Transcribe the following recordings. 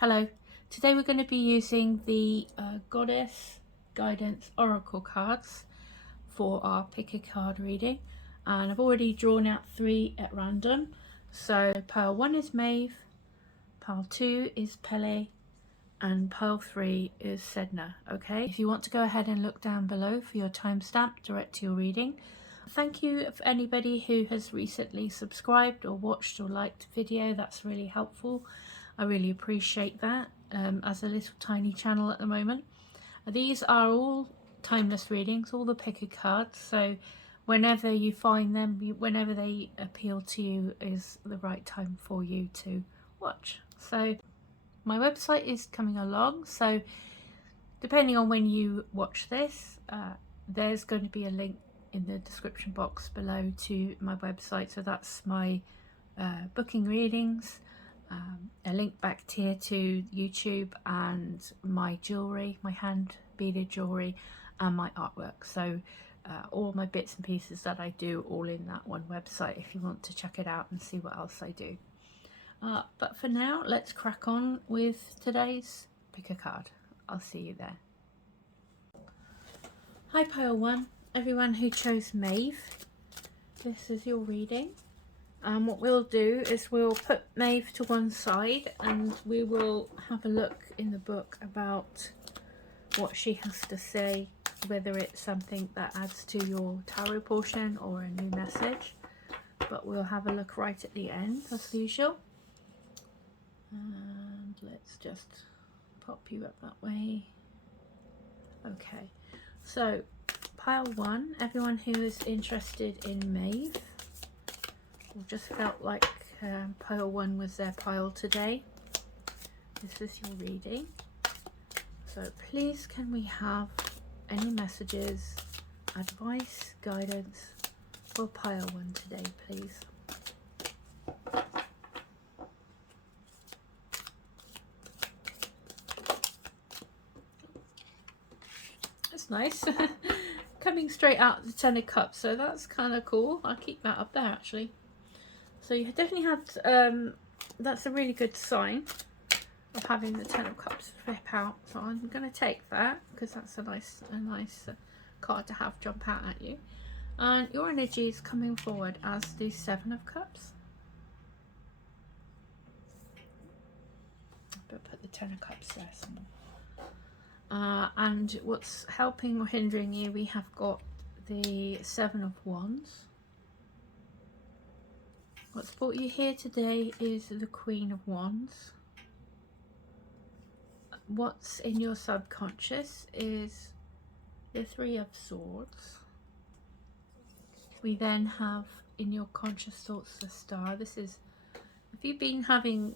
Hello, today we're going to be using the Goddess Guidance Oracle cards for our pick a card reading, and I've already drawn out 3 at random. So pile 1 is Maeve, pile 2 is Pele, and pile 3 is Sedna. Okay, if you want to go ahead and look down below for your timestamp direct to your reading. Thank you for anybody who has recently subscribed or watched or liked the video. That's really helpful. I really appreciate that as a little tiny channel at the moment. These are all timeless readings, all the picker cards, so whenever you find them, whenever they appeal to you is the right time for you to watch. So my website is coming along, so depending on when you watch this, there's going to be a link in the description box below to my website. So that's my booking readings, a link back here to YouTube, and my jewellery, my hand beaded jewellery, and my artwork. So all my bits and pieces that I do all in that one website if you want to check it out and see what else I do. But for now, let's crack on with today's pick a card. I'll see you there. Hi pile 1, everyone who chose Maeve. This is your reading. And what we'll do is we'll put Maeve to one side and we will have a look in the book about what she has to say, whether it's something that adds to your tarot portion or a new message. But we'll have a look right at the end as usual. And let's just pop you up that way. Okay, so pile 1, everyone who is interested in Maeve, just felt like pile 1 was their pile today. This is your reading. So please can we have any messages, advice, guidance for pile 1 today, please? That's nice. Coming straight out the 10 of Cups, so that's kind of cool. I'll keep that up there actually. So you definitely had, that's a really good sign of having the 10 of Cups flip out. So I'm going to take that because that's a nice card to have jump out at you. And your energy is coming forward as the 7 of Cups. But put the 10 of Cups there somewhere. And what's helping or hindering you, we have got the 7 of Wands. What's brought you here today is the Queen of Wands. What's in your subconscious is the 3 of Swords. We then have in your conscious thoughts the Star. This is, if you've been having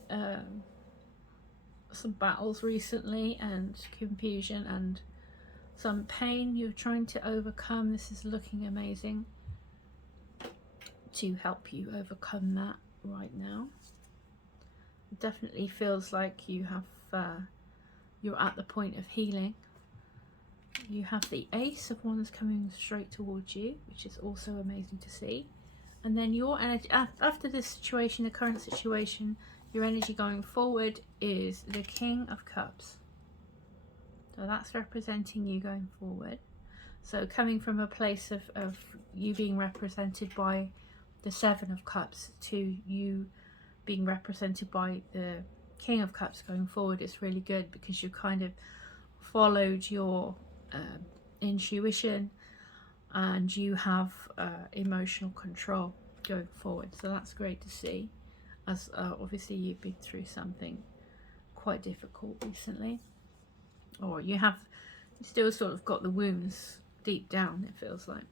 some battles recently and confusion and some pain you're trying to overcome, this is looking amazing to help you overcome that right now. It definitely feels like you have you're at the point of healing. You have the Ace of Wands coming straight towards you, which is also amazing to see. And then your energy after this situation, the current situation, your energy going forward is the King of Cups. So that's representing you going forward. So coming from a place of you being represented by the 7 of Cups to you being represented by the King of Cups going forward is really good, because you kind of followed your intuition and you have emotional control going forward. So that's great to see, as obviously you've been through something quite difficult recently, or you still sort of got the wounds deep down. It feels like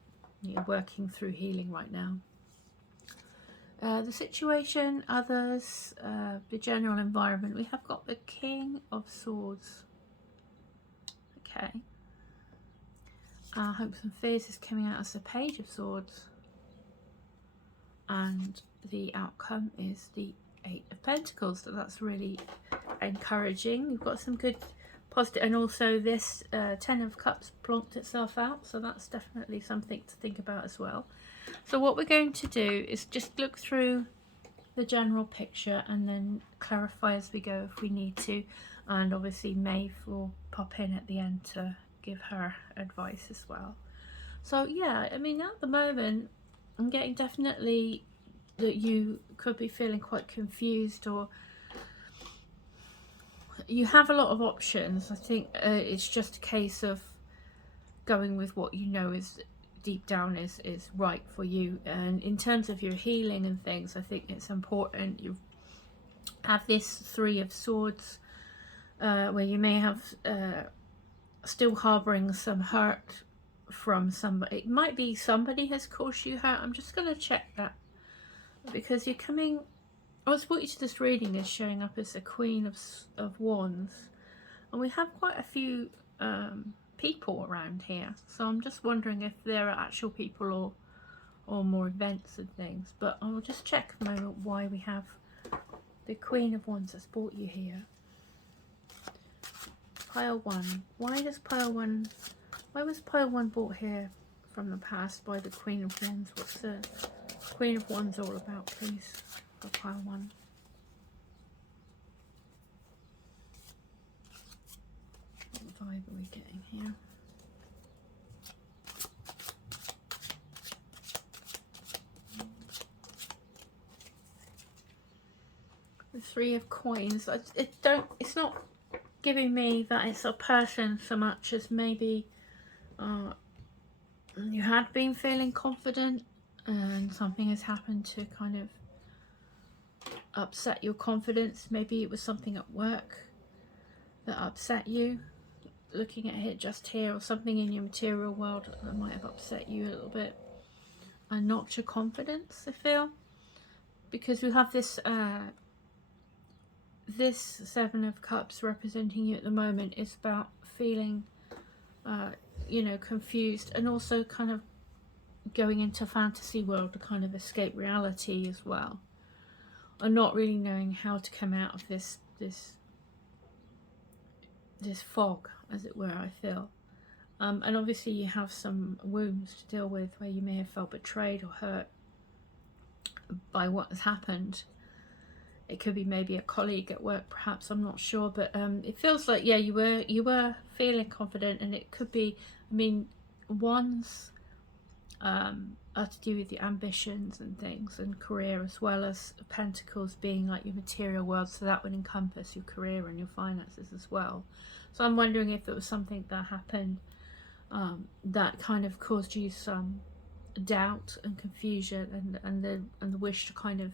you're working through healing right now. The situation, others, the general environment, we have got the King of Swords. Okay. Hopes and Fears is coming out as the Page of Swords. And the outcome is the 8 of Pentacles. So that's really encouraging. We've got some good positive, and also this 10 of Cups plonked itself out. So that's definitely something to think about as well. So what we're going to do is just look through the general picture and then clarify as we go if we need to. And obviously Maeve will pop in at the end to give her advice as well. So yeah, I mean, at the moment I'm getting definitely that you could be feeling quite confused, or you have a lot of options. I think it's just a case of going with what you know is deep down is right for you. And in terms of your healing and things, I think it's important you have this Three of Swords, where you may have still harboring some hurt from somebody. It might be somebody has caused you hurt. I'm just going to check that, because you're coming, what this reading is showing up as the Queen of Wands, and we have quite a few people around here, so I'm just wondering if there are actual people or more events and things. But I will just check a moment why we have the Queen of Wands that's brought you here. Pile 1. Why was Pile 1 brought here from the past by the Queen of Wands? What's the Queen of Wands all about, please, for Pile 1? What vibe are we getting here? The Three of Coins. It's not giving me that it's a person so much as maybe you had been feeling confident and something has happened to kind of upset your confidence. Maybe it was something at work that upset you, looking at it just here, or something in your material world that might have upset you a little bit and knocked your confidence, I feel. Because we have this this Seven of Cups representing you at the moment is about feeling you know, confused, and also kind of going into fantasy world to kind of escape reality as well, and not really knowing how to come out of this fog, as it were, I feel. And obviously you have some wounds to deal with where you may have felt betrayed or hurt by what has happened. It could be maybe a colleague at work, perhaps, I'm not sure, but it feels like, yeah, you were feeling confident, and it could be, I mean, Wands are to do with the ambitions and things and career, as well as Pentacles being like your material world, so that would encompass your career and your finances as well. So I'm wondering if it was something that happened that kind of caused you some doubt and confusion, and the wish to kind of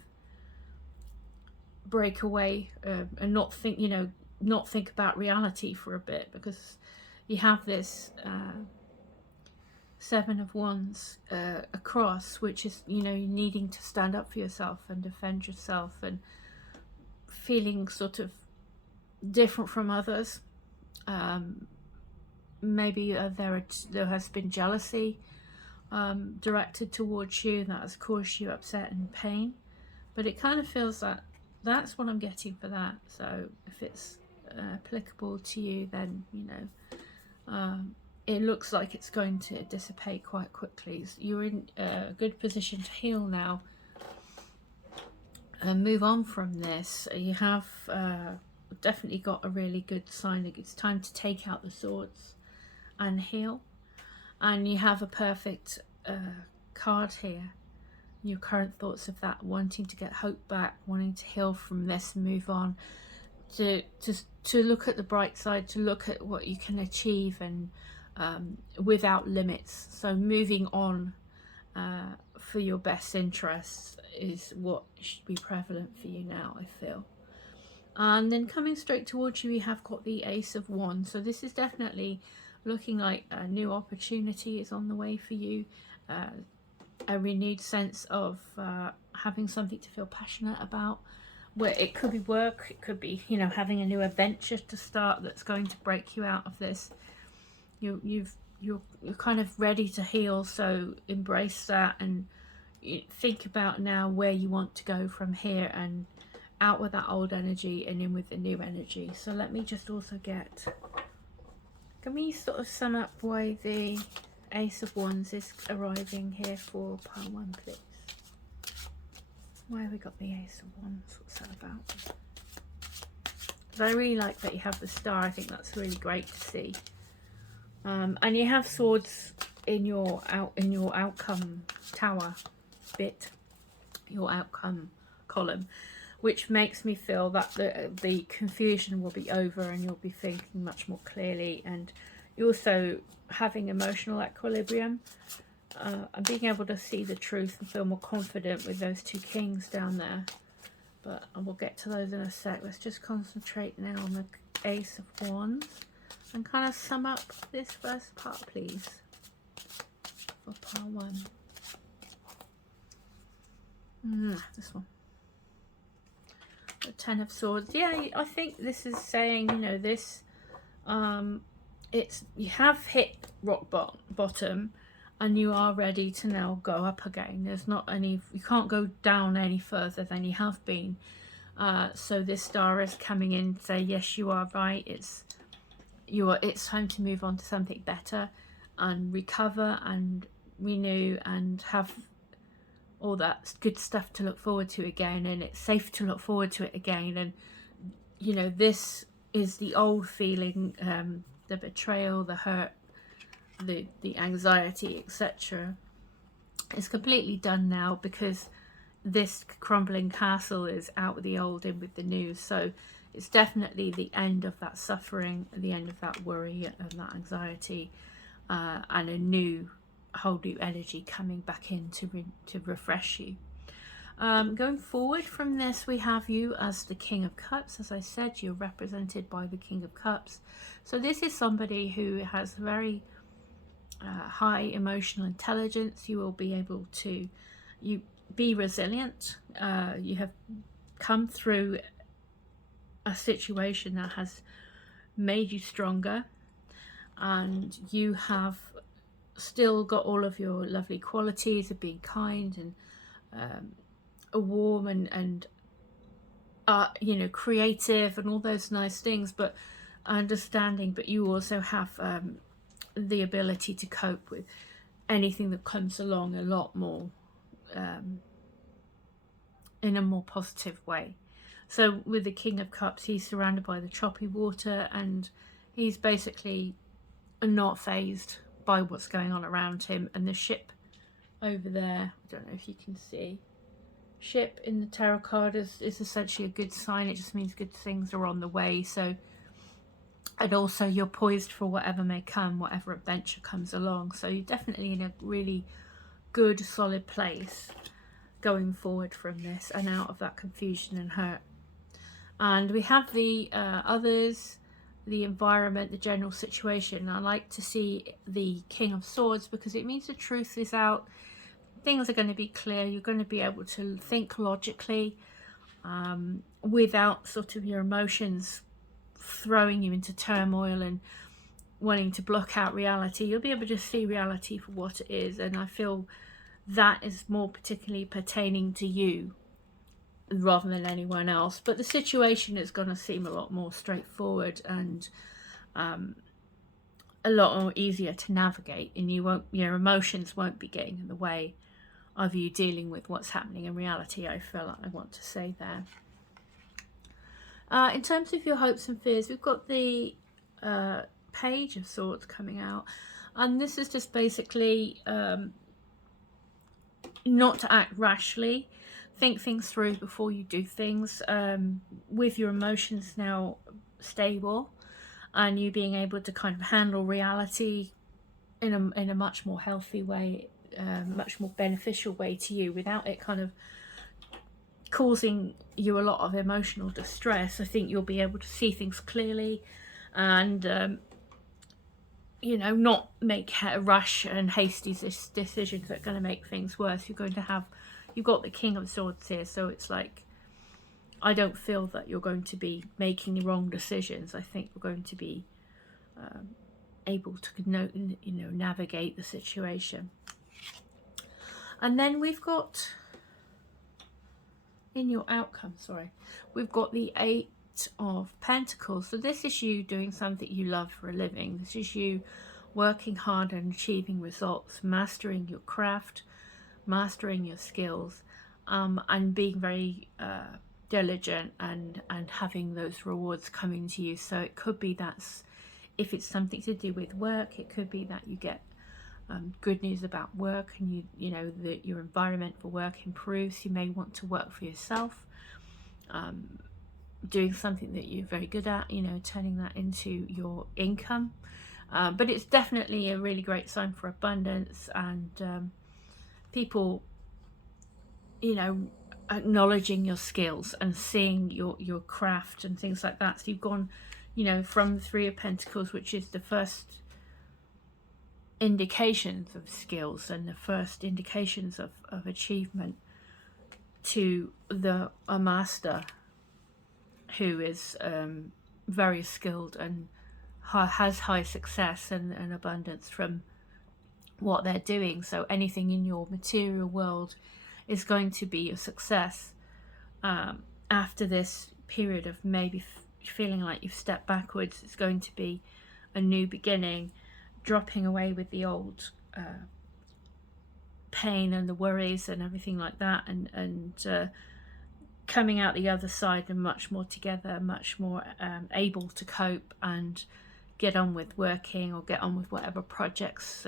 break away and not think, you know, not think about reality for a bit, because you have this Seven of Wands across, which is, you know, needing to stand up for yourself and defend yourself, and feeling sort of different from others. Maybe there has been jealousy directed towards you that has caused you upset and pain, but it kind of feels that that's what I'm getting for that. So if it's applicable to you, then, you know, it looks like it's going to dissipate quite quickly. So you're in a good position to heal now and move on from this. You have definitely got a really good sign that it's time to take out the swords and heal. And you have a perfect card here. Your current thoughts of that, wanting to get hope back, wanting to heal from this, move on, to look at the bright side, to look at what you can achieve, and without limits. So moving on for your best interests is what should be prevalent for you now, I feel. And then coming straight towards you, we have got the Ace of Wands. So this is definitely looking like a new opportunity is on the way for you. A renewed sense of having something to feel passionate about, where it could be work, it could be, you know, having a new adventure to start that's going to break you out of this. You're kind of ready to heal, so embrace that and think about now where you want to go from here, and out with that old energy and in with the new energy. So let me just also get, can we sort of sum up why the Ace of Wands is arriving here for pile 1, please? Why have we got the Ace of Wands? What's that about? But I really like that you have the star. I think that's really great to see. And you have swords in your outcome tower bit, your outcome column, which makes me feel that the confusion will be over and you'll be thinking much more clearly, and you're also having emotional equilibrium and being able to see the truth and feel more confident with those two kings down there. But we'll get to those in a sec. Let's just concentrate now on the Ace of Wands and kind of sum up this first part, please, for part 1. This one. The Ten of Swords. Yeah, I think this is saying, you know, this, it's, you have hit rock bottom and you are ready to now go up again. There's not any, you can't go down any further than you have been. So this star is coming in to say, yes, you are right. It's time to move on to something better and recover and renew and have all that good stuff to look forward to again, and it's safe to look forward to it again. And you know, this is the old feeling, the betrayal, the hurt, the anxiety, etc. It's completely done now, because this crumbling castle is out with the old, in with the new. So it's definitely the end of that suffering, the end of that worry and that anxiety, and a whole new energy coming back in to refresh you. Going forward from this, we have you as the King of Cups. As I said, you're represented by the King of Cups. So this is somebody who has very high emotional intelligence. You will be able to be resilient. You have come through a situation that has made you stronger, and you have still got all of your lovely qualities of being kind and warm and you know, creative and all those nice things, but understanding. But you also have the ability to cope with anything that comes along a lot more in a more positive way. So with the King of Cups, he's surrounded by the choppy water, and he's basically not fazed by what's going on around him. And the ship over there, I don't know if you can see, ship in the tarot card is essentially a good sign. It just means good things are on the way. So, and also you're poised for whatever may come, whatever adventure comes along. So you're definitely in a really good, solid place going forward from this and out of that confusion and hurt. And we have the others, the environment, the general situation. I like to see the King of Swords because it means the truth is out. Things are going to be clear. You're going to be able to think logically without sort of your emotions throwing you into turmoil and wanting to block out reality. You'll be able to see reality for what it is, and I feel that is more particularly pertaining to you rather than anyone else. But the situation is going to seem a lot more straightforward and a lot more easier to navigate, and your emotions won't be getting in the way of you dealing with what's happening in reality. I feel like I want to say there. In terms of your hopes and fears, we've got the Page of Swords coming out, and this is just basically not to act rashly. Think things through before you do things. With your emotions now stable and you being able to kind of handle reality in a much more healthy way, much more beneficial way to you, without it kind of causing you a lot of emotional distress. I think you'll be able to see things clearly and you know, not make rush and hasty decisions that are going to make things worse. You're going to have, you've got the King of Swords here, so it's like, I don't feel that you're going to be making the wrong decisions. I think you're going to be able to navigate the situation. And then we've got, in your outcome, we've got the 8 of Pentacles. So this is you doing something you love for a living. This is you working hard and achieving results, mastering your craft, mastering your skills, and being very diligent and having those rewards coming to you. So it could be that's, if it's something to do with work, it could be that you get good news about work, and you know that your environment for work improves. You may want to work for yourself, doing something that you're very good at, you know, turning that into your income. But it's definitely a really great sign for abundance, and people, you know, acknowledging your skills and seeing your craft and things like that. So you've gone, you know, from the Three of Pentacles, which is the first indications of skills and the first indications of achievement, to a master who is very skilled and has high success and abundance from what they're doing. So anything in your material world is going to be a success after this period of maybe feeling like you've stepped backwards. It's going to be a new beginning, dropping away with the old pain and the worries and everything like that, and coming out the other side and much more together, much more able to cope and get on with working or get on with whatever projects,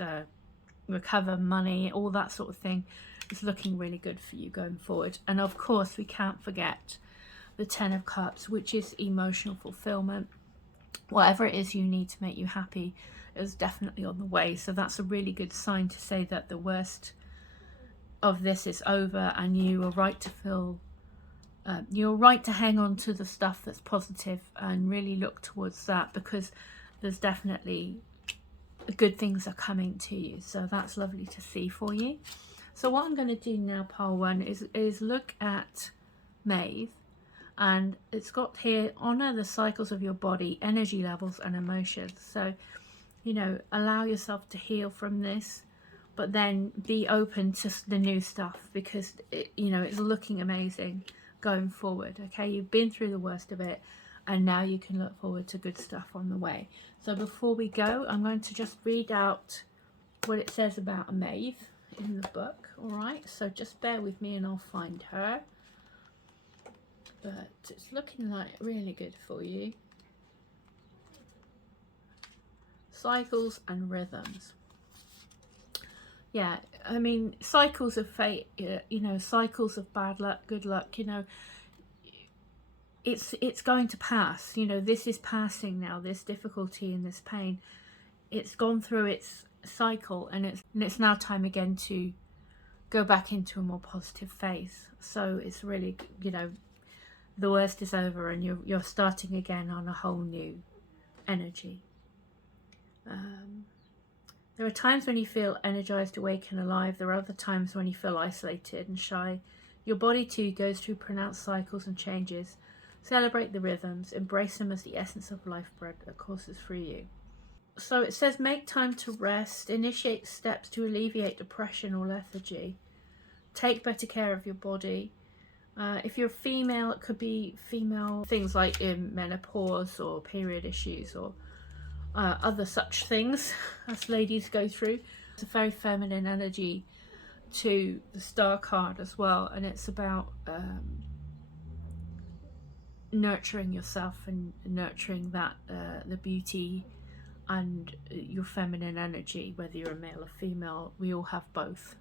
recover money, all that sort of thing is looking really good for you going forward. And of course we can't forget the Ten of Cups, which is emotional fulfillment. Whatever it is you need to make you happy is definitely on the way. So that's a really good sign to say that the worst of this is over, and you are right to feel you're right to hang on to the stuff that's positive and really look towards that, because there's definitely good things are coming to you. So that's lovely to see for you. So what I'm going to do now, pile one, is look at Maeve, and it's got here, honor the cycles of your body, energy levels and emotions. So, you know, allow yourself to heal from this, but then be open to the new stuff, because it, you know, it's looking amazing going forward. Okay, you've been through the worst of it, and now you can look forward to good stuff on the way. So before we go, I'm going to just read out what it says about Maeve in the book. All right, so just bear with me and I'll find her, but it's looking like really good for you. Cycles and rhythms. Yeah, I mean, cycles of fate, you know, cycles of bad luck, good luck, you know, it's going to pass. You know, this is passing now, this difficulty and this pain. It's gone through its cycle, and it's now time again to go back into a more positive phase. So it's really, you know, the worst is over, and you're starting again on a whole new energy. There are times when you feel energized, awake and alive. There are other times when you feel isolated and shy. Your body too goes through pronounced cycles and changes. Celebrate the rhythms, embrace them as the essence of life that courses through you. So it says, make time to rest, initiate steps to alleviate depression or lethargy, take better care of your body. If you're female, it could be female things like in menopause or period issues, or other such things as ladies go through. It's a very feminine energy to the Star card as well, and it's about nurturing yourself and nurturing that the beauty and your feminine energy, whether you're a male or female. We all have both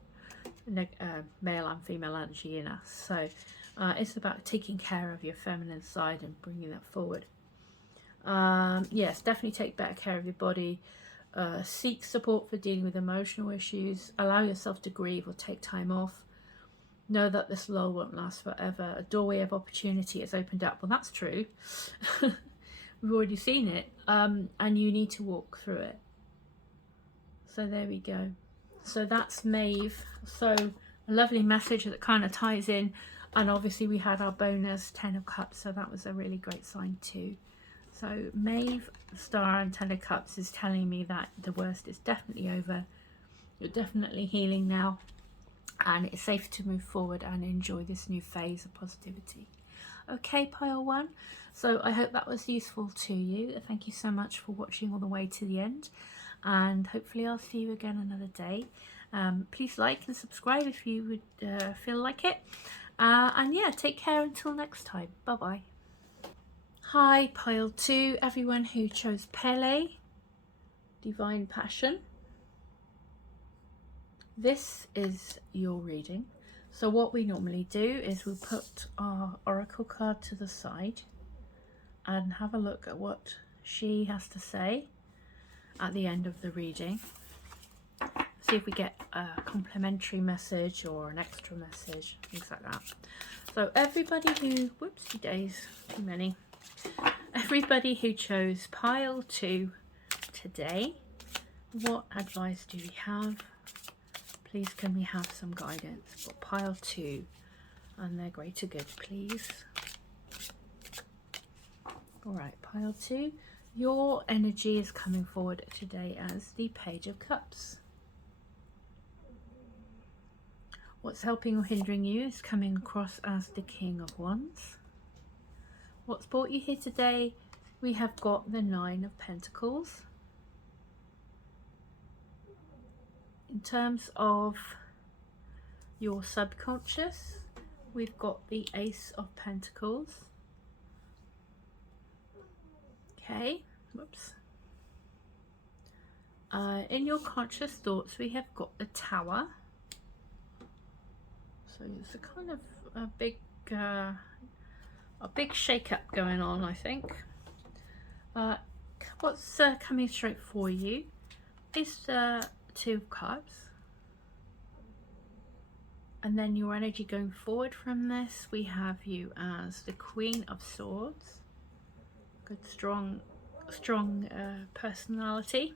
male and female energy in us. So it's about taking care of your feminine side and bringing that forward. Yes, definitely take better care of your body. Seek support for dealing with emotional issues. Allow yourself to grieve or take time off. Know that this lull won't last forever. A doorway of opportunity has opened up. Well, that's true. We've already seen it. And you need to walk through it. So there we go. So that's Maeve. So a lovely message that kind of ties in. And obviously we had our bonus 10 of Cups. So that was a really great sign too. So Maeve, Star and 10 of Cups is telling me that the worst is definitely over. You're definitely healing now. And it's safe to move forward and enjoy this new phase of positivity. Okay, pile one. So I hope that was useful to you. Thank you so much for watching all the way to the end. And hopefully I'll see you again another day. Please like and subscribe if you would feel like it. And yeah, take care until next time. Bye bye. Hi, pile 2, everyone who chose Pele, Divine Passion. This is your reading. So what we normally do is we put our oracle card to the side and have a look at what she has to say at the end of the reading. See if we get a complimentary message or an extra message, things like that. So everybody who, whoopsie days, too many. Everybody who chose pile 2 today, what advice do we have? Please can we have some guidance for pile 2 and their greater good, please? Alright, pile 2, your energy is coming forward today as the Page of Cups. What's helping or hindering you is coming across as the King of Wands. What's brought you here today, we have got the 9 of Pentacles. In terms of your subconscious, we've got the Ace of Pentacles. Okay, whoops. In your conscious thoughts, we have got the Tower. So it's a kind of a big shake-up going on, I think. What's coming straight for you is the 2 of Cups. And then your energy going forward from this, we have you as the Queen of Swords. Good, strong personality.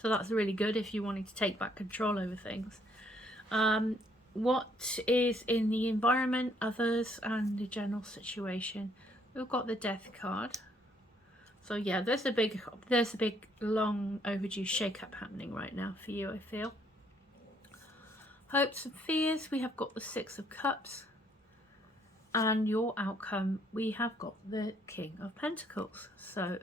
So that's really good if you're wanting to take back control over things. What is in the environment, others, and the general situation? We've got the Death card. So yeah, there's a big long overdue shake-up happening right now for you, I feel. Hopes and fears, we have got the 6 of Cups. And your outcome, we have got the King of Pentacles. So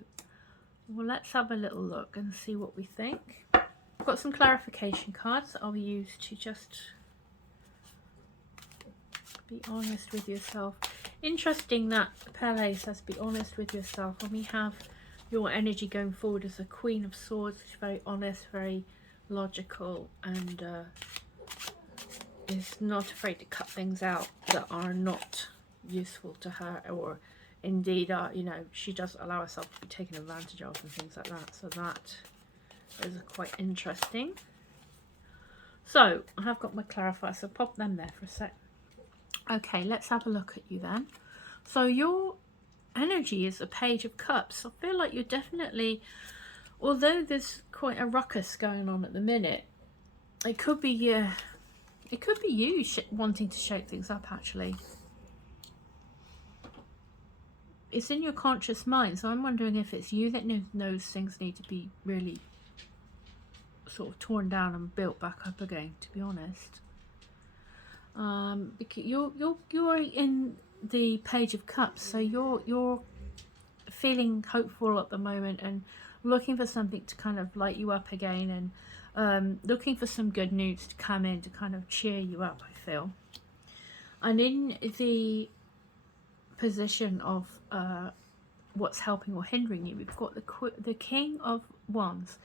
well, let's have a little look and see what we think. I've got some clarification cards that I'll use to just be honest with yourself. Interesting that Pele says be honest with yourself, and we have your energy going forward as a Queen of Swords, which is very honest, very logical, and is not afraid to cut things out that are not useful to her, or indeed you know, she does allow herself to be taken advantage of and things like that. So that is quite interesting. So I have got my clarifier, so pop them there for a sec. Okay, let's have a look at you then. So your energy is a Page of Cups. I feel like you're definitely, although there's quite a ruckus going on at the minute, it could be you wanting to shake things up. Actually, it's in your conscious mind, so I'm wondering if it's you that knows things need to be really sort of torn down and built back up again, to be honest. Because you're in the Page of Cups, so you're feeling hopeful at the moment and looking for something to kind of light you up again, and looking for some good news to come in to kind of cheer you up, I feel. And in the position of what's helping or hindering you, we've got the King of Wands.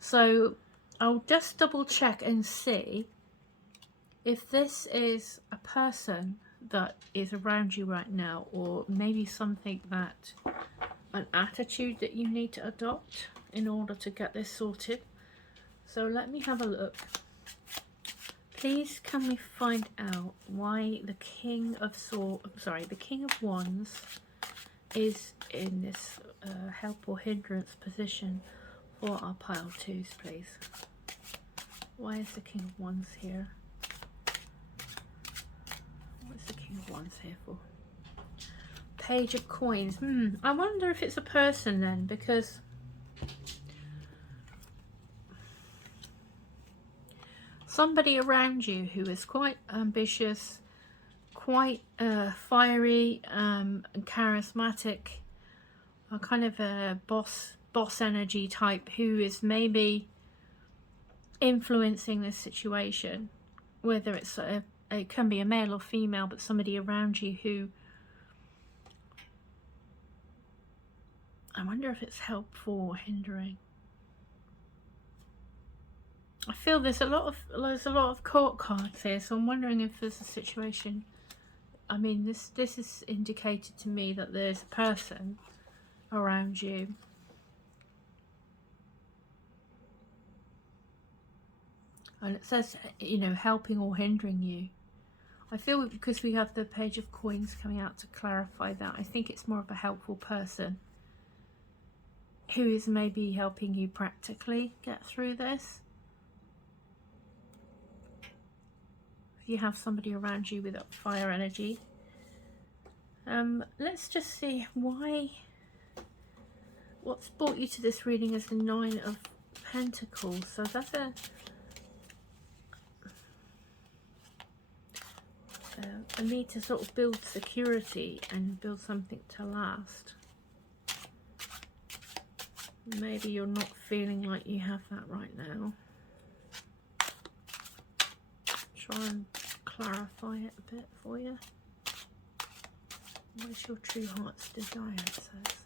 So I'll just double check and see if this is a person that is around you right now, or maybe something that, an attitude that you need to adopt in order to get this sorted. So let me have a look. Please can we find out why the King of Wands is in this help or hindrance position for our pile 2s, please. Why is the King of Wands here? What's the King of Wands here for? Page of Coins. I wonder if it's a person then, because somebody around you who is quite ambitious, quite fiery and charismatic, a kind of a boss energy type, who is maybe influencing this situation, whether it's it can be a male or female, but somebody around you who, I wonder if it's helpful or hindering. I feel there's a lot of court cards here, so I'm wondering if there's a situation. I mean, this is indicated to me that there's a person around you and it says, you know, helping or hindering you. I feel because we have the Page of Coins coming out to clarify that, I think it's more of a helpful person who is maybe helping you practically get through this. If you have somebody around you with that fire energy. Let's just see what's brought you to this reading is the 9 of Pentacles. So that's a need to sort of build security and build something to last. Maybe you're not feeling like you have that right now. Try and clarify it a bit for you. What is your true heart's desire, it says.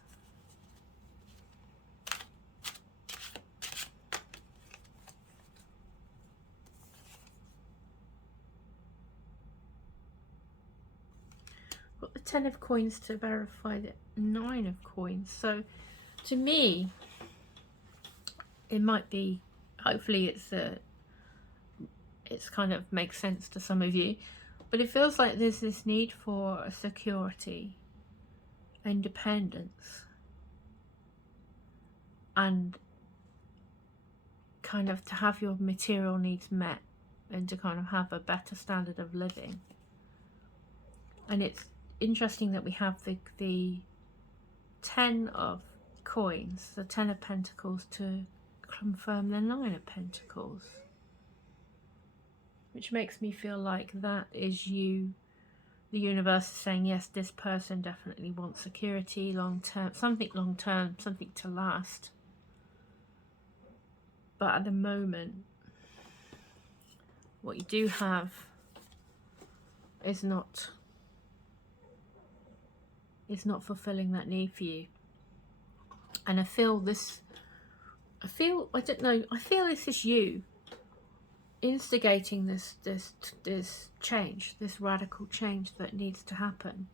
Got the 10 of Coins to verify the 9 of Coins. So to me, it might be, hopefully it's kind of makes sense to some of you, but it feels like there's this need for a security, independence, and kind of to have your material needs met and to kind of have a better standard of living. And it's interesting that we have the 10 of Coins, the 10 of Pentacles, to confirm the 9 of Pentacles. Which makes me feel like that is you, the universe is saying, yes, this person definitely wants security, long-term, something to last. But at the moment, what you do have is not fulfilling that need for you. And I feel this is you instigating this change, this radical change that needs to happen.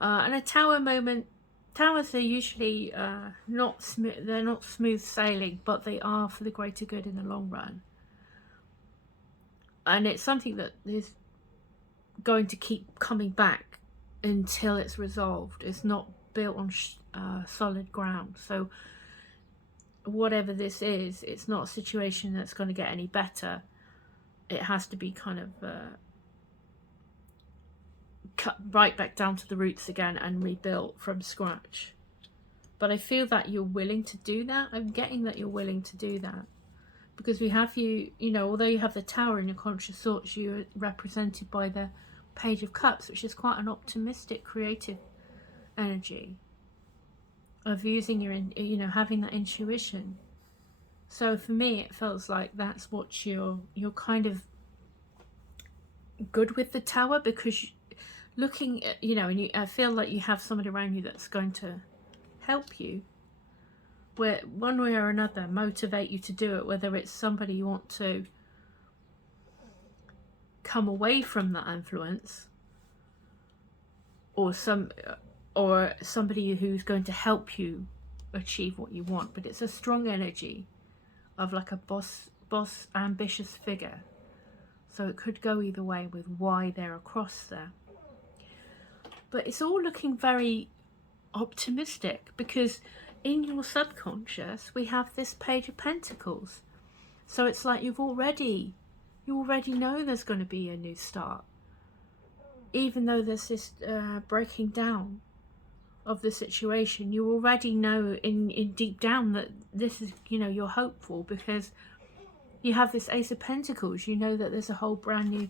And a tower moment, towers are usually not smooth sailing, but they are for the greater good in the long run. And it's something that is going to keep coming back until it's resolved. It's not built on solid ground. So whatever this is, it's not a situation that's going to get any better. It has to be kind of cut right back down to the roots again and rebuilt from scratch. But I feel that you're willing to do that. I'm getting that you're willing to do that. Because we have you know, although you have the Tower in your conscious thoughts, you're represented by the Page of Cups, which is quite an optimistic, creative energy of using your, you know, having that intuition. So for me, it feels like that's what you're kind of good with the Tower, because looking at, you know, and I feel like you have somebody around you that's going to help you, where one way or another motivate you to do it, whether it's somebody you want to come away from that influence, or somebody who's going to help you achieve what you want. But it's a strong energy of like a boss ambitious figure, so it could go either way with why they're across there. But it's all looking very optimistic, because in your subconscious we have this Page of Pentacles. So it's like you already know there's going to be a new start, even though there's this breaking down of the situation. You already know in deep down that this is, you know, you're hopeful, because you have this Ace of Pentacles. You know that there's a whole brand new,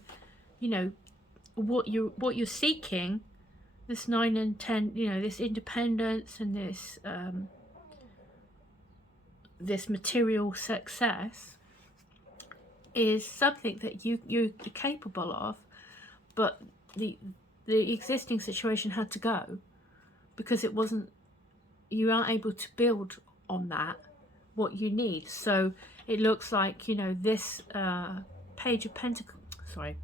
you know, what you're seeking, this 9 and 10, you know, this independence and this this material success is something that you're capable of, but the existing situation had to go because it wasn't, you aren't able to build on that what you need. So it looks like, you know, this page of pentacles, sorry,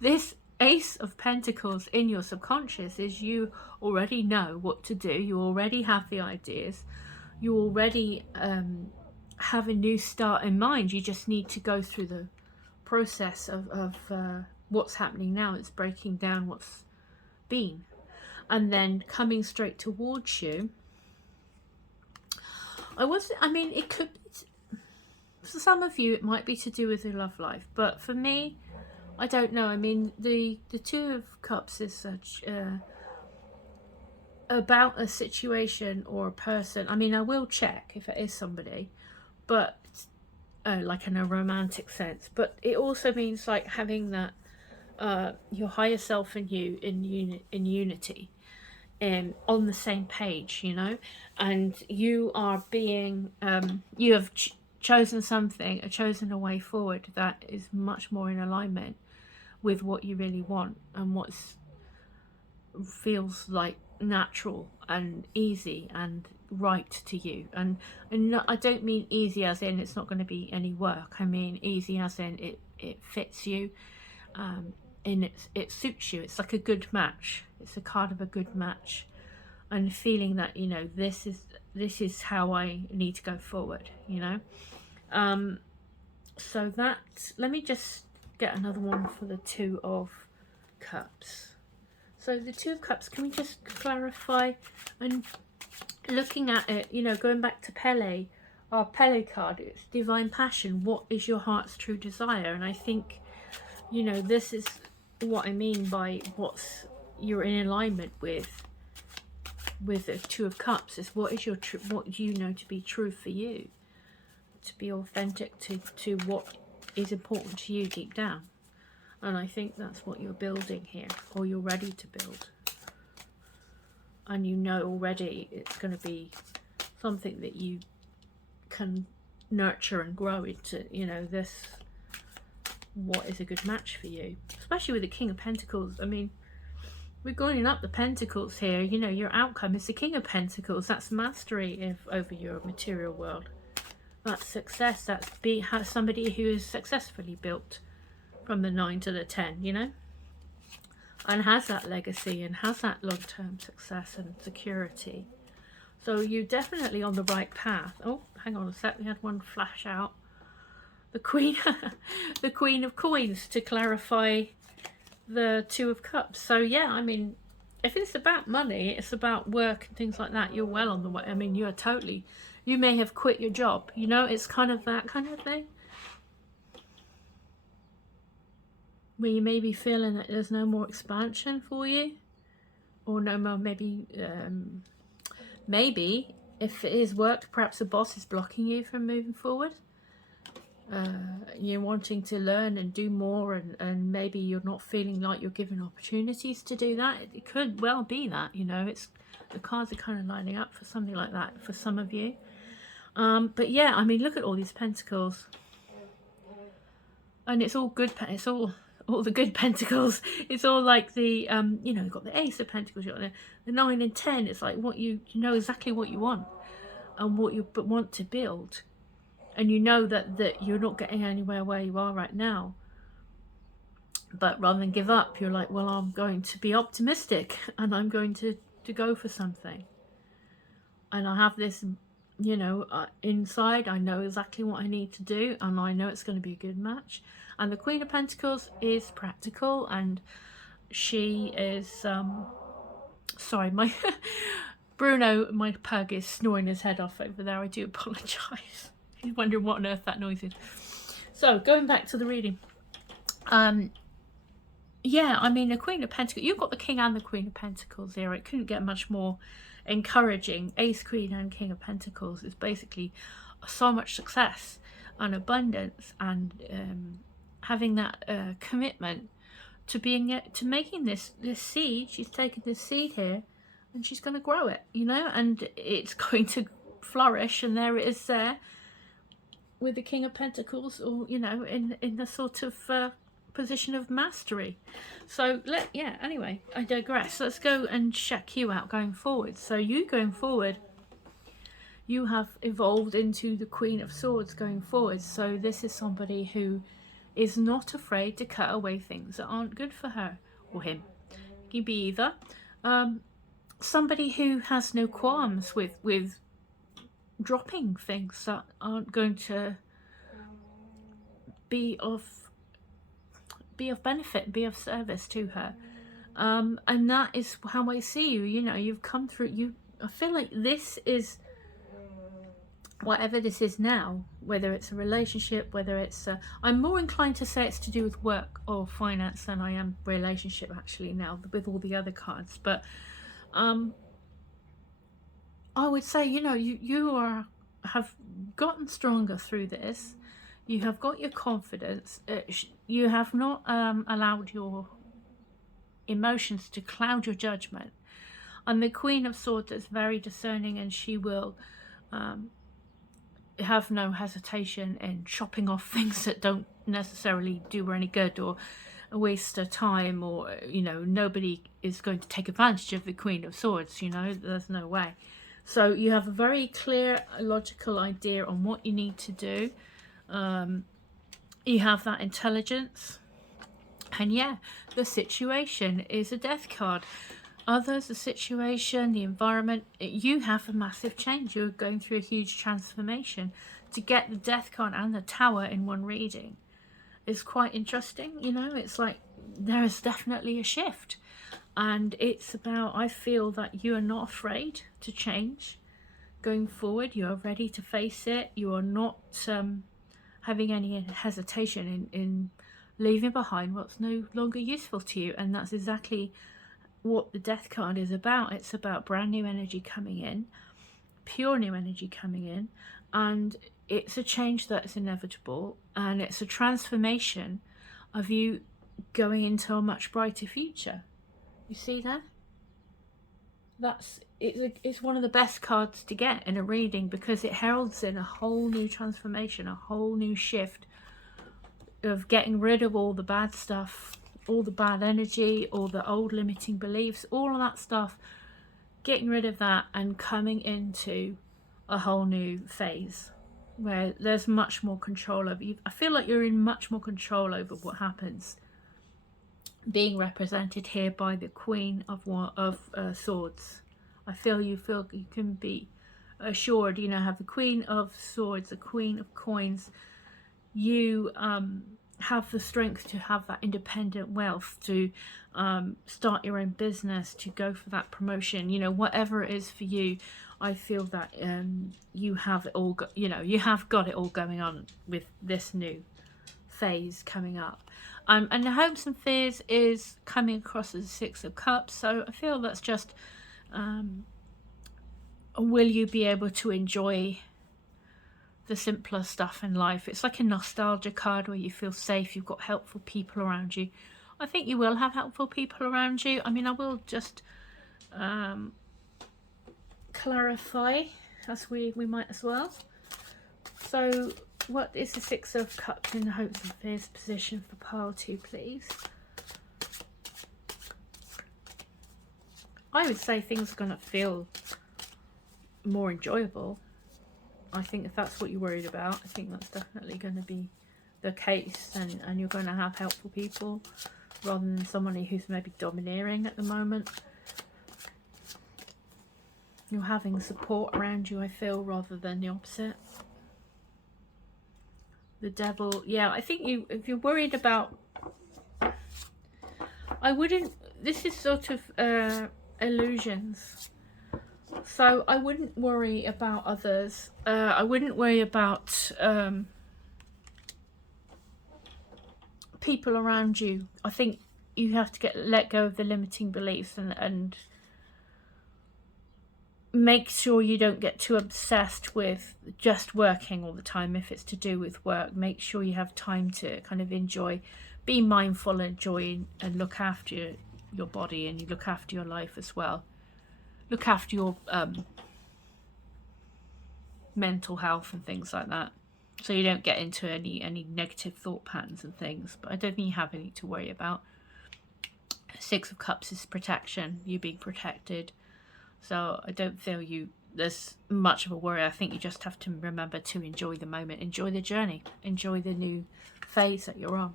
this Ace of Pentacles in your subconscious is you already know what to do, you already have the ideas, you already have a new start in mind. You just need to go through the process of what's happening now. It's breaking down what's been, and then coming straight towards you. I mean, it could be, for some of you, it might be to do with your love life, but for me, I don't know. I mean, the Two of Cups is such about a situation or a person. I mean, I will check if it is somebody, but like in a romantic sense. But it also means like having that your higher self and you in unity, on the same page, you know, and you are being you have chosen something, chosen a way forward that is much more in alignment with what you really want and what feels like natural and easy and right to you. And no, I don't mean easy as in it's not going to be any work. I mean easy as in it fits you, and it suits you. It's like a good match. It's a card of a good match, and feeling that, you know, this is how I need to go forward, you know. So that, let me just get another one for the Two of Cups. So the Two of Cups, can we just clarify, and looking at it, you know, going back to Pele, our Pele card, it's divine passion. What is your heart's true desire? And I think, you know, this is what I mean by what's you're in alignment with the Two of Cups, is what is your what you know to be true for you, to be authentic to what is important to you deep down. And I think that's what you're building here, or you're ready to build. And you know already it's going to be something that you can nurture and grow into, you know, this, what is a good match for you. Especially with the King of Pentacles. I mean, we're going up the Pentacles here, you know, your outcome is the King of Pentacles. That's mastery over your material world. That's success. That's somebody who is successfully built from the 9 to the 10, you know, and has that legacy and has that long-term success and security. So you're definitely on the right path. Oh, hang on a sec, we had one flash out. The Queen, the Queen of Coins, to clarify the Two of Cups. So yeah, I mean, if it's about money, it's about work and things like that, you're well on the way. I mean, you're totally, you may have quit your job, you know, it's kind of that kind of thing. Where you may be feeling that there's no more expansion for you, or no more, maybe if it is work, perhaps the boss is blocking you from moving forward. You're wanting to learn and do more, and maybe you're not feeling like you're given opportunities to do that. It could well be that, you know, it's, the cards are kind of lining up for something like that for some of you. But yeah, I mean, look at all these pentacles, and it's all good. It's all the good pentacles. It's all like the you know, you've got the Ace of Pentacles, you've got the 9 and 10. It's like what you know exactly what you want and what you want to build, and you know that you're not getting anywhere where you are right now, but rather than give up, you're like, well, I'm going to be optimistic and I'm going to go for something. And I have this, you know, inside, I know exactly what I need to do, and I know it's going to be a good match. And the Queen of Pentacles is practical, and she is sorry, my Bruno, my pug, is snoring his head off over there. I do apologise. He's wondering what on earth that noise is. So going back to the reading, yeah, I mean, the Queen of Pentacles, you've got the King and the Queen of Pentacles here. It couldn't get much more encouraging. Ace, Queen and King of Pentacles is basically so much success and abundance, and having that commitment to making this seed. She's taken this seed here and she's going to grow it, you know, and it's going to flourish, and there it is there, with the King of Pentacles, or you know, in the sort of position of mastery. So anyway, I digress. Let's go and check you out going forward. So you going forward, you have evolved into the Queen of Swords going forward. So this is somebody who is not afraid to cut away things that aren't good for her or him. It can be either. Somebody who has no qualms with dropping things that aren't going to be of benefit, be of service to her. And that is how I see you. You know, you've come through, I feel like this is, whatever this is now, whether it's a relationship, whether it's I'm more inclined to say it's to do with work or finance than I am relationship actually now, with all the other cards. But I would say, you know, you have gotten stronger through this. You have got your confidence. You have not allowed your emotions to cloud your judgment. And the Queen of Swords is very discerning, and she will have no hesitation in chopping off things that don't necessarily do her any good, or a waste of time, or, you know, nobody is going to take advantage of the Queen of Swords, you know, there's no way. So you have a very clear, logical idea on what you need to do. You have that intelligence, and yeah, the situation is a death card. Others, the situation, the environment, you have a massive change. You're going through a huge transformation. To get the death card and the tower in one reading is quite interesting. You know, it's like there is definitely a shift, and it's about, I feel that you are not afraid to change going forward. You are ready to face it. You are not having any hesitation in leaving behind what's no longer useful to you. And that's exactly what the death card is about. It's about brand new energy coming in, pure new energy coming in, and it's a change that's inevitable, and it's a transformation of you going into a much brighter future. You see that? It's one of the best cards to get in a reading, because it heralds in a whole new transformation, a whole new shift of getting rid of all the bad stuff, all the bad energy, all the old limiting beliefs, all of that stuff, getting rid of that and coming into a whole new phase where there's much more control over you. I feel like you're in much more control over what happens, being represented here by the Queen of Swords. I feel you can be assured, you know, have the Queen of Swords, the Queen of Coins. You have the strength to have that independent wealth, to start your own business, to go for that promotion, you know, whatever it is for you. I feel that you have it all, you know, you have got it all going on with this new phase coming up. And the hopes and fears is coming across as a Six of Cups. So I feel that's just, will you be able to enjoy the simpler stuff in life? It's like a nostalgia card where you feel safe, you've got helpful people around you. I think you will have helpful people around you. I mean, I will just clarify, as we might as well. So what is the Six of Cups in the hopes and fears position for pile 2, please? I would say things are going to feel more enjoyable. I think if that's what you're worried about, I think that's definitely going to be the case, and you're going to have helpful people rather than somebody who's maybe domineering at the moment. You're having support around you, I feel, rather than the opposite. The Devil, yeah, I think if you're worried about, I wouldn't, this is sort of illusions. So I wouldn't worry about others. I wouldn't worry about people around you. I think you have to let go of the limiting beliefs and make sure you don't get too obsessed with just working all the time. If it's to do with work, make sure you have time to kind of enjoy, be mindful, enjoy, and look after your body, and you look after your life as well. Look after your mental health and things like that. so you don't get into any negative thought patterns and things. But I don't think you have any to worry about. Six of Cups is protection, you being protected. So I don't feel there's much of a worry. I think you just have to remember to enjoy the moment, enjoy the journey, enjoy the new phase that you're on.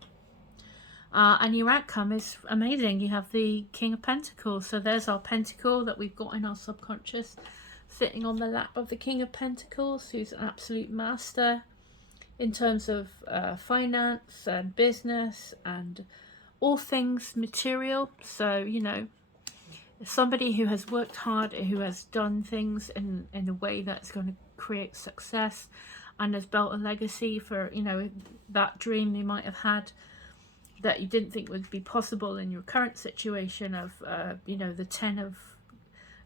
And your outcome is amazing. You have the King of Pentacles. So there's our pentacle that we've got in our subconscious, sitting on the lap of the King of Pentacles, who's an absolute master in terms of finance and business and all things material. So, you know, somebody who has worked hard, who has done things in a way that's going to create success and has built a legacy for, you know, that dream you might have had that you didn't think would be possible in your current situation of, you know, the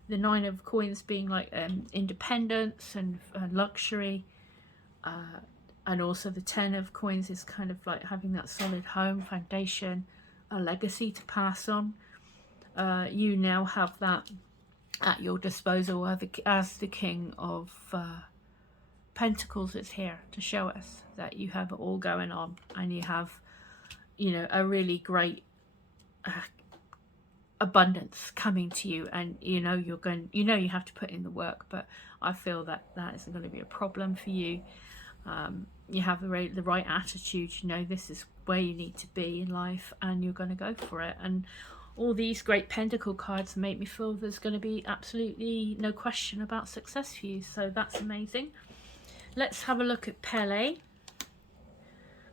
9 of coins being like independence and luxury, and also the 10 of coins is kind of like having that solid home foundation, a legacy to pass on. You now have that at your disposal as the King of Pentacles is here to show us that you have it all going on, and you have, you know, a really great abundance coming to you, and you know you have to put in the work, but I feel that isn't going to be a problem for you. You have the right attitude, you know this is where you need to be in life, and you're going to go for it. And all these great pentacle cards make me feel there's going to be absolutely no question about success for you, so that's amazing. Let's have a look at Pele.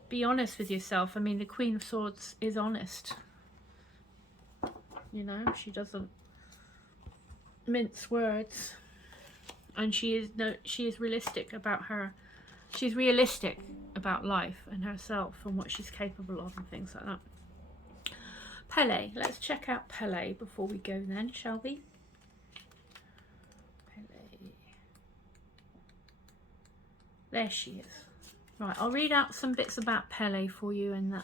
Be honest with yourself. I mean, the Queen of Swords is honest. You know, she doesn't mince words, and she is realistic about her. She's realistic about life and herself and what she's capable of and things like that. Pele, let's check out Pele before we go then, shall we? Pele. There she is. Right, I'll read out some bits about Pele for you, and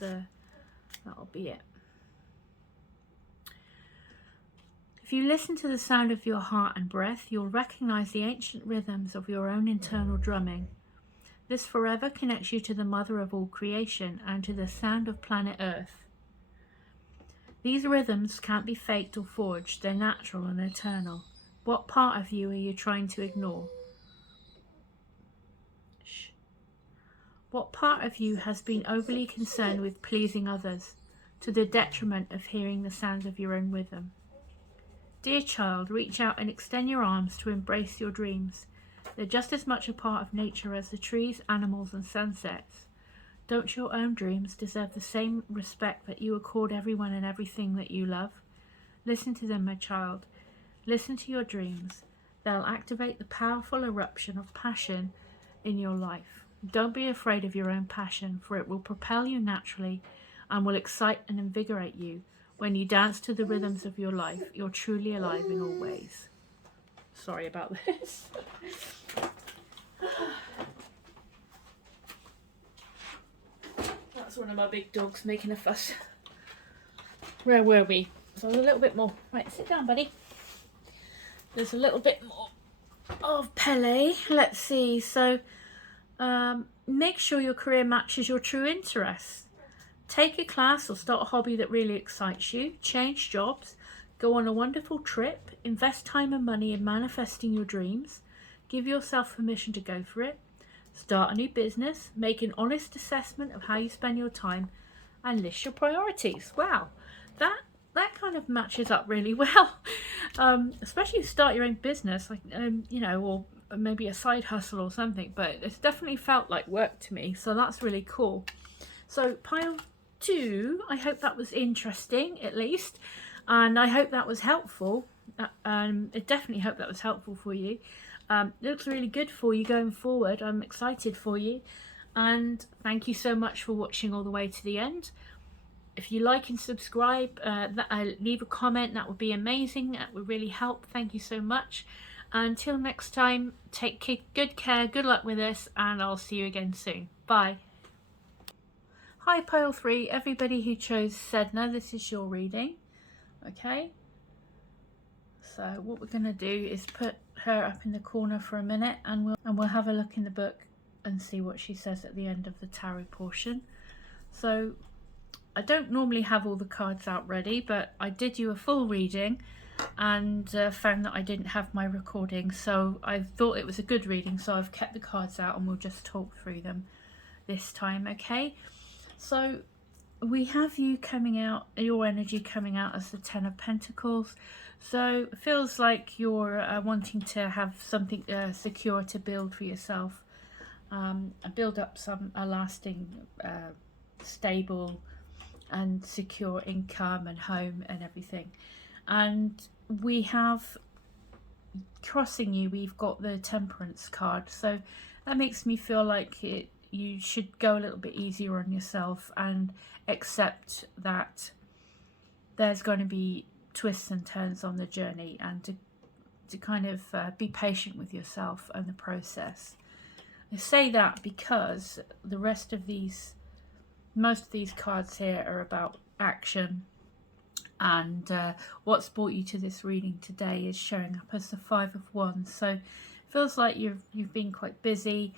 that'll be it. If you listen to the sound of your heart and breath, you'll recognize the ancient rhythms of your own internal drumming. This forever connects you to the mother of all creation and to the sound of planet Earth. These rhythms can't be faked or forged, they're natural and eternal. What part of you are you trying to ignore? Shh. What part of you has been overly concerned with pleasing others, to the detriment of hearing the sounds of your own rhythm? Dear child, reach out and extend your arms to embrace your dreams. They're just as much a part of nature as the trees, animals and sunsets. Don't your own dreams deserve the same respect that you accord everyone and everything that you love? Listen to them, my child. Listen to your dreams. They'll activate the powerful eruption of passion in your life. Don't be afraid of your own passion, for it will propel you naturally and will excite and invigorate you. When you dance to the rhythms of your life, you're truly alive in all ways. Sorry about this. That's one of my big dogs making a fuss. Where were we? So a little bit more. Right, sit down, buddy. There's a little bit more of Pele. Let's see. So make sure your career matches your true interests. Take a class or start a hobby that really excites you. Change jobs. Go on a wonderful trip. Invest time and money in manifesting your dreams. Give yourself permission to go for it. Start a new business. Make an honest assessment of how you spend your time and list your priorities. Wow, that kind of matches up really well. Especially if you start your own business, like you know, or maybe a side hustle or something, but it's definitely felt like work to me, so that's really cool. So pile 2, I hope that was interesting at least, and I hope that was helpful. I definitely hope that was helpful for you. It looks really good for you going forward. I'm excited for you, and thank you so much for watching all the way to the end. If you like and subscribe, leave a comment, that would be amazing. That would really help. Thank you so much. Until next time, take good care, good luck with this, and I'll see you again soon. Bye. Hi pile 3, everybody who chose Sedna, this is your reading. Okay, so what we're going to do is put her up in the corner for a minute, and we'll have a look in the book and see what she says at the end of the tarot portion. So I don't normally have all the cards out ready, but I did do a full reading and found that I didn't have my recording, so I thought it was a good reading, so I've kept the cards out and we'll just talk through them this time. Okay, so we have you coming out, your energy coming out as the Ten of Pentacles. So it feels like you're wanting to have something secure to build for yourself, and build up a lasting stable and secure income and home and everything. And we have, crossing you, we've got the Temperance card, so that makes me feel like you should go a little bit easier on yourself and accept that there's going to be twists and turns on the journey, and to kind of be patient with yourself and the process. I say that because the rest of most of these cards here are about action, and what's brought you to this reading today is showing up as the Five of Wands. So it feels like you've been quite busy.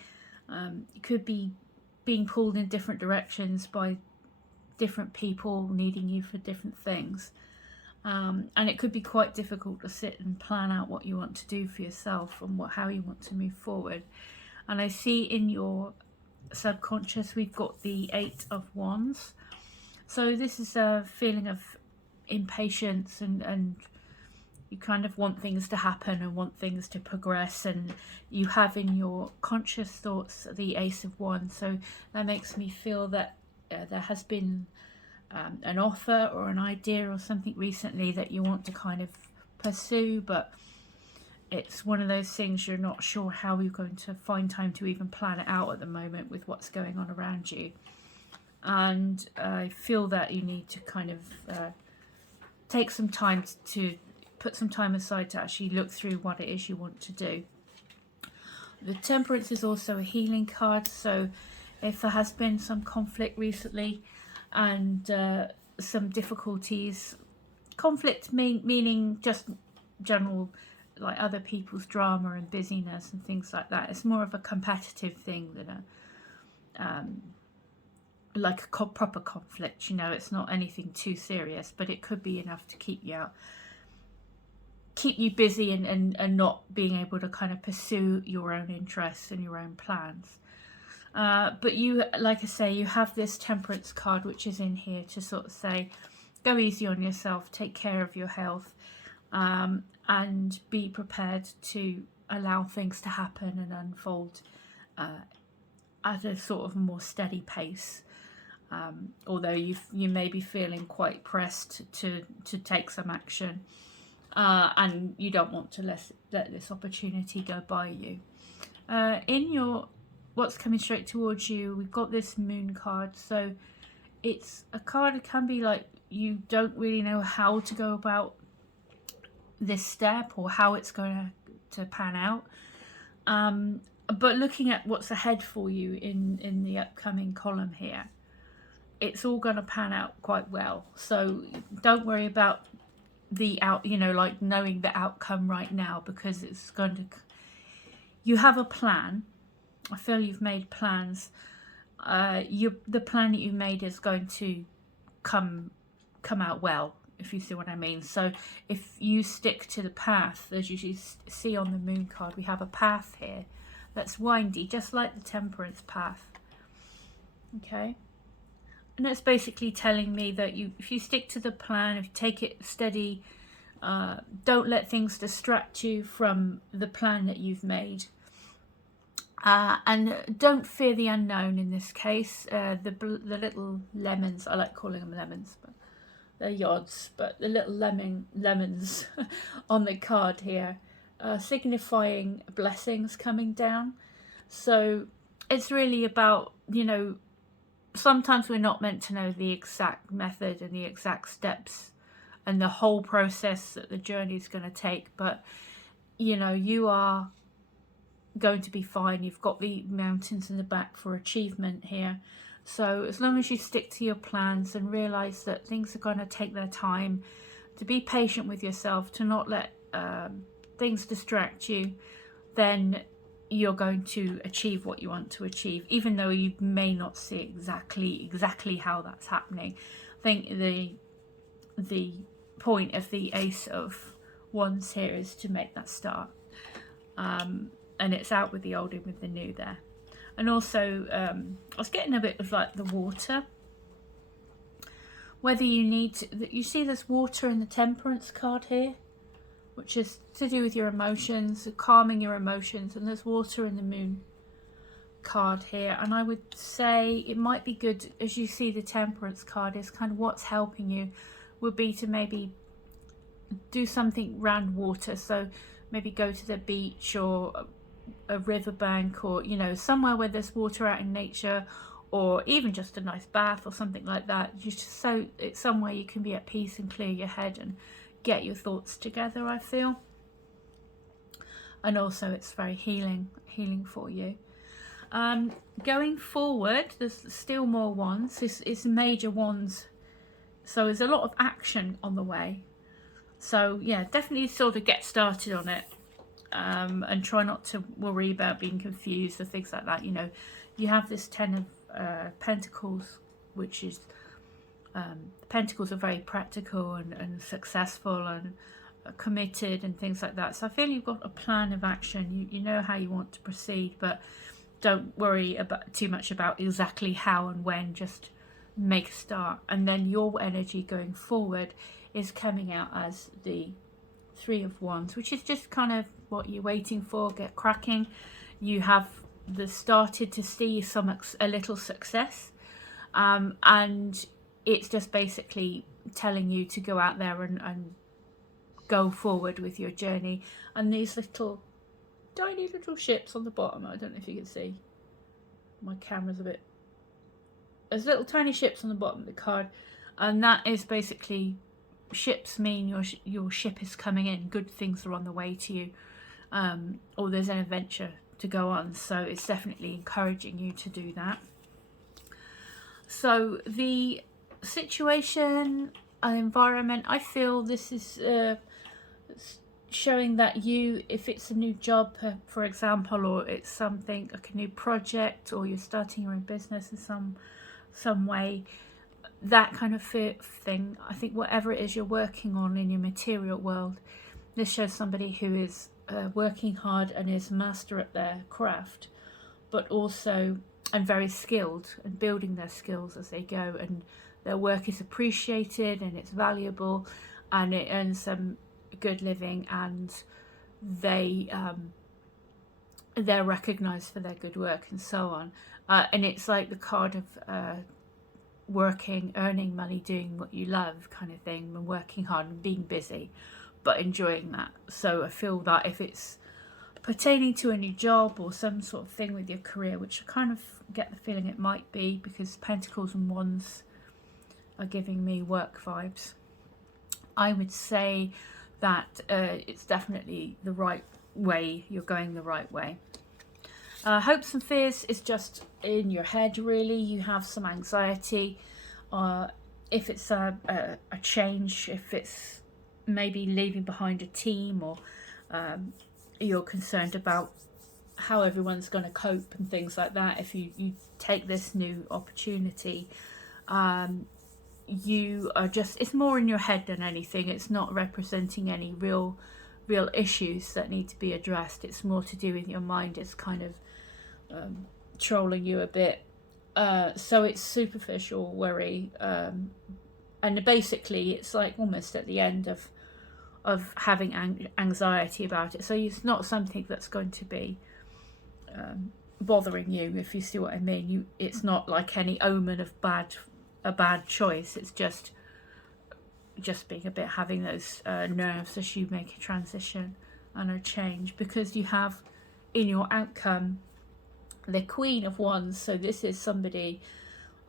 You could be being pulled in different directions by different people needing you for different things, and it could be quite difficult to sit and plan out what you want to do for yourself and how you want to move forward. And I see in your subconscious we've got the Eight of Wands, so this is a feeling of impatience, and you kind of want things to happen and want things to progress, and you have in your conscious thoughts the Ace of Wands. So that makes me feel that there has been an offer or an idea or something recently that you want to kind of pursue, but it's one of those things you're not sure how you're going to find time to even plan it out at the moment with what's going on around you. And I feel that you need to kind of take some time to put some time aside to actually look through what it is you want to do. The Temperance is also a healing card, so if there has been some conflict recently and some difficulties, conflict meaning just general, like other people's drama and busyness and things like that. It's more of a competitive thing than like a proper conflict, you know. It's not anything too serious, but it could be enough to keep you busy and not being able to kind of pursue your own interests and your own plans. But you, like I say, you have this Temperance card, which is in here to sort of say, go easy on yourself, take care of your health, and be prepared to allow things to happen and unfold at a sort of more steady pace. Although you may be feeling quite pressed to take some action, and you don't want to let this opportunity go by you. In your what's coming straight towards you, we've got this Moon card. So it's a card that can be like you don't really know how to go about this step or how it's going to pan out. But looking at what's ahead for you in the upcoming column here, it's all going to pan out quite well. So don't worry about like knowing the outcome right now, because it's going to, you have a plan. I feel you've made plans. The plan that you made is going to come out well, if you see what I mean. So if you stick to the path, as you see on the Moon card, we have a path here that's windy, just like the Temperance path. Okay. And it's basically telling me that if you stick to the plan, if you take it steady, don't let things distract you from the plan that you've made. And don't fear the unknown in this case. The little lemons, I like calling them lemons, but they're yods, but the little lemons on the card here, signifying blessings coming down. So it's really about, sometimes we're not meant to know the exact method and the exact steps and the whole process that the journey is going to take, but you are going to be fine. You've got the mountains in the back for achievement here. So as long as you stick to your plans and realize that things are going to take their time, to be patient with yourself, to not let things distract you, then you're going to achieve what you want to achieve, even though you may not see exactly how that's happening. I think the point of the Ace of Wands here is to make that start, and it's out with the old in with the new there. And also I was getting a bit of like the water, whether you need to, you see there's water in the Temperance card here, which is to do with your emotions, calming your emotions, and there's water in the Moon card here. And I would say it might be good, as you see the Temperance card is kind of what's helping you would be to maybe do something around water. So maybe go to the beach or a riverbank, or you know, somewhere where there's water out in nature, or even just a nice bath or something like that. So it's somewhere you can be at peace and clear your head and get your thoughts together, I feel. And also it's very healing for you. Going forward, there's still more wands. It's major wands, so there's a lot of action on the way. So yeah, definitely sort of get started on it, and try not to worry about being confused or things like that. You know, you have this 10 of Pentacles, which is Pentacles are very practical and successful and committed and things like that. So I feel you've got a plan of action. You know how you want to proceed, but don't worry about too much about exactly how and when. Just make a start, and then your energy going forward is coming out as the Three of Wands, which is just kind of what you're waiting for. Get cracking. You have started to see a little success, and it's just basically telling you to go out there and go forward with your journey. And these little tiny little ships on the bottom, I don't know if you can see, my camera's a bit, there's little tiny ships on the bottom of the card, and that is basically, ships mean your ship is coming in, good things are on the way to you, or there's an adventure to go on. So it's definitely encouraging you to do that. So the situation, environment, I feel this is showing that if it's a new job, for example, or it's something like a new project, or you're starting your own business in some way, that kind of thing, I think whatever it is you're working on in your material world, this shows somebody who is working hard and is master at their craft, but also and very skilled and building their skills as they go, and their work is appreciated and it's valuable and it earns them good living, and they're recognized for their good work and so on. And it's like the card of working, earning money, doing what you love kind of thing, and working hard and being busy but enjoying that. So I feel that if it's pertaining to a new job or some sort of thing with your career, which I kind of get the feeling it might be, because Pentacles and Wands are giving me work vibes, I would say that it's definitely the right way. You're going the right way. Hopes and fears is just in your head, really. You have some anxiety, if it's a change, if it's maybe leaving behind a team, or you're concerned about how everyone's going to cope and things like that. If you take this new opportunity, you are just, it's more in your head than anything. It's not representing any real issues that need to be addressed. It's more to do with your mind. It's kind of trolling you a bit, so it's superficial worry, and basically it's like almost at the end of having anxiety about it. So it's not something that's going to be bothering you, if you see what I mean. It's not like any omen of a bad choice. It's just being a bit, having those nerves as you make a transition and a change, because you have in your outcome the Queen of Wands. So this is somebody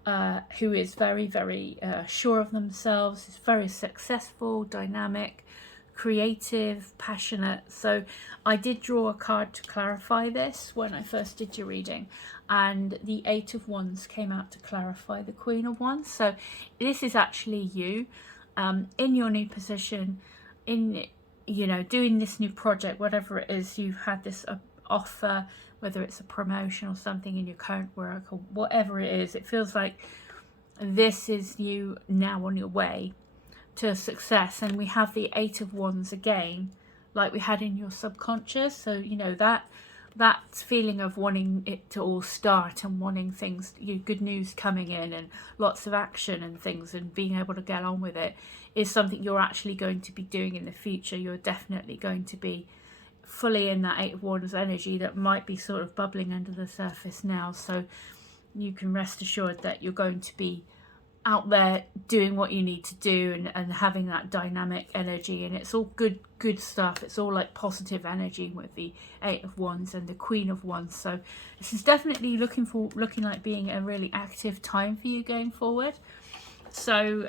who is very, very sure of themselves, is very successful, dynamic, creative, passionate. So I did draw a card to clarify this when I first did your reading, and the Eight of Wands came out to clarify the Queen of Wands. So this is actually you in your new position, in, you know, doing this new project, whatever it is. You've had this offer, whether it's a promotion or something in your current work or whatever it is. It feels like this is you now on your way to success. And we have the Eight of Wands again, like we had in your subconscious. So you know that feeling of wanting it to all start and wanting things, good news coming in and lots of action and things and being able to get on with it, is something you're actually going to be doing in the future. You're definitely going to be fully in that Eight of Wands energy that might be sort of bubbling under the surface now. So you can rest assured that you're going to be out there doing what you need to do and having that dynamic energy, and it's all good stuff. It's all like positive energy with the Eight of Wands and the Queen of Wands. So this is definitely looking like being a really active time for you going forward. So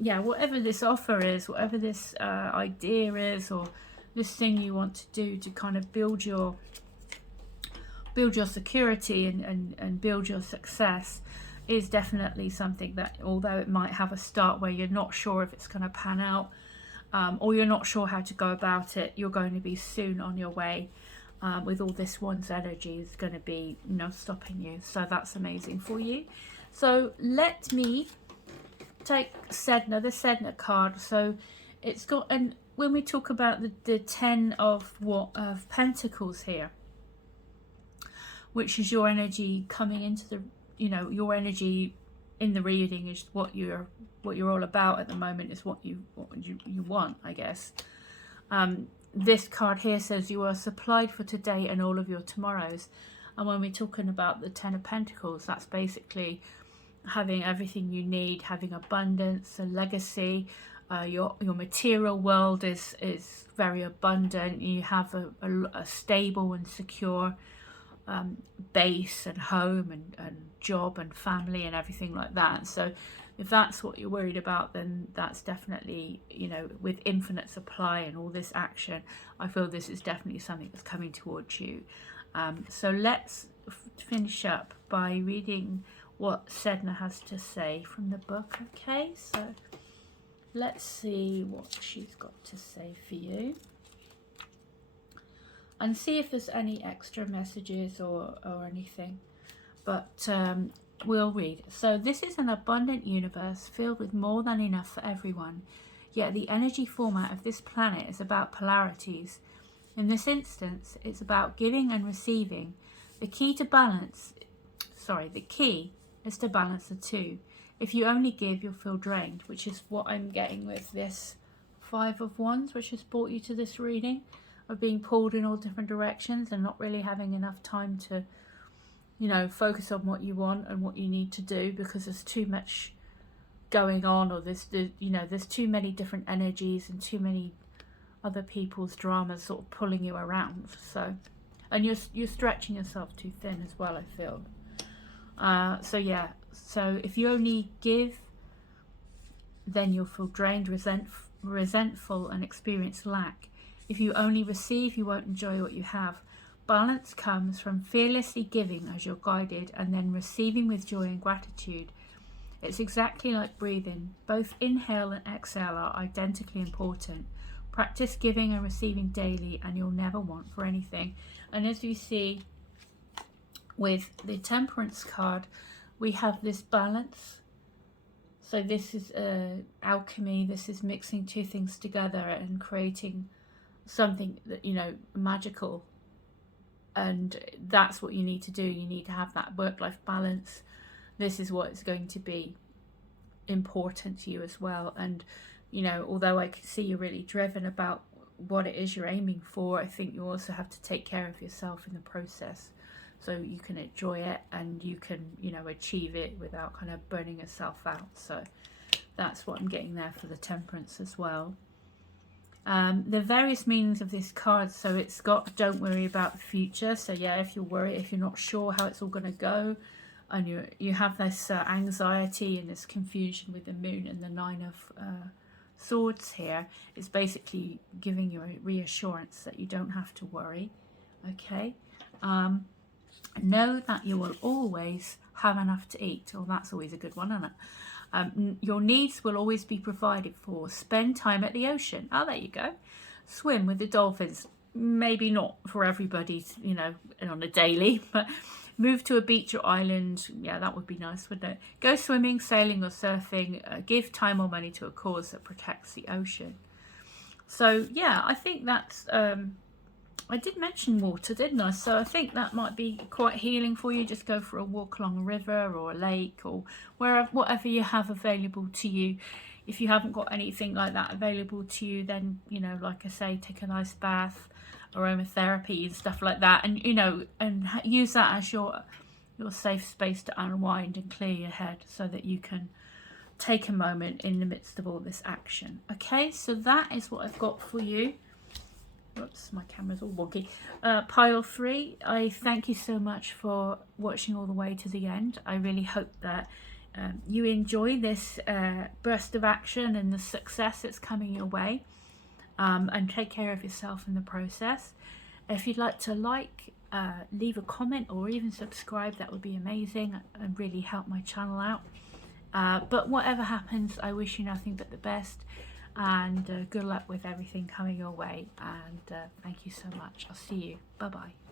yeah, whatever this offer is, whatever this idea is, or this thing you want to do to kind of build your security and build your success, is definitely something that, although it might have a start where you're not sure if it's going to pan out, or you're not sure how to go about it, you're going to be soon on your way. With all this one's energy is going to be stopping you. So that's amazing for you. So let me take Sedna, the Sedna card. So it's got, and when we talk about the 10 of Pentacles here, which is your energy coming into the, your energy in the reading is what you're all about at the moment, is what you want, I guess. This card here says you are supplied for today and all of your tomorrows. And when we're talking about the 10 of Pentacles, that's basically having everything you need, having abundance, a legacy. Your material world is very abundant. You have a stable and secure base and home and job and family and everything like that. So if that's what you're worried about, then that's definitely, with infinite supply and all this action, I feel this is definitely something that's coming towards you. So let's finish up by reading what Sedna has to say from the book. Okay, so let's see what she's got to say for you, and see if there's any extra messages or anything. But we'll read. So this is an abundant universe filled with more than enough for everyone. Yet the energy format of this planet is about polarities. In this instance, it's about giving and receiving. The key is to balance the two. If you only give, you'll feel drained, which is what I'm getting with this Five of Wands, which has brought you to this reading, of being pulled in all different directions and not really having enough time to, focus on what you want and what you need to do, because there's too much going on, or there's too many different energies and too many other people's dramas sort of pulling you around. So, and you're stretching yourself too thin as well, I feel. So yeah, so if you only give, then you'll feel drained, resentful and experience lack. If you only receive, you won't enjoy what you have. Balance comes from fearlessly giving as you're guided, and then receiving with joy and gratitude. It's exactly like breathing. Both inhale and exhale are identically important. Practice giving and receiving daily, and you'll never want for anything. And as you see with the Temperance card, we have this balance. So this is alchemy. This is mixing two things together and creating something that, magical. And that's what you need to do. You need to have that work-life balance. This is what is going to be important to you as well. And although I can see you're really driven about what it is you're aiming for, I think you also have to take care of yourself in the process, so you can enjoy it and you can achieve it without kind of burning yourself out. So that's what I'm getting there for the Temperance as well. The various meanings of this card, so it's got don't worry about the future. So yeah, if you're worried, if you're not sure how it's all going to go, and you have this anxiety and this confusion with the Moon and the Nine of Swords here, it's basically giving you a reassurance that you don't have to worry. Okay, know that you will always have enough to eat. Oh, that's always a good one, isn't it? Your needs will always be provided for. Spend time at the ocean. Oh, there you go. Swim with the dolphins. maybe not for everybody, you know, on a daily, but move to a beach or island. Yeah, that would be nice, wouldn't it? Go swimming, sailing or surfing. Give time or money to a cause that protects the ocean. So yeah, I think that's I did mention water, didn't I? So I think that might be quite healing for you. Just go for a walk along a river or a lake or wherever, whatever you have available to you. If you haven't got anything like that available to you, then, you know, like I say, take a nice bath, aromatherapy and stuff like that, and, you know, and use that as your safe space to unwind and clear your head so that you can take a moment in the midst of all this action. Okay, so that is what I've got for you. Oops, my camera's all wonky. Pile 3, I thank you so much for watching all the way to the end. I really hope that you enjoy this burst of action and the success that's coming your way, and take care of yourself in the process. If you'd like to leave a comment or even subscribe, that would be amazing and really help my channel out. But whatever happens, I wish you nothing but the best, and good luck with everything coming your way, and thank you so much. I'll see you. Bye bye.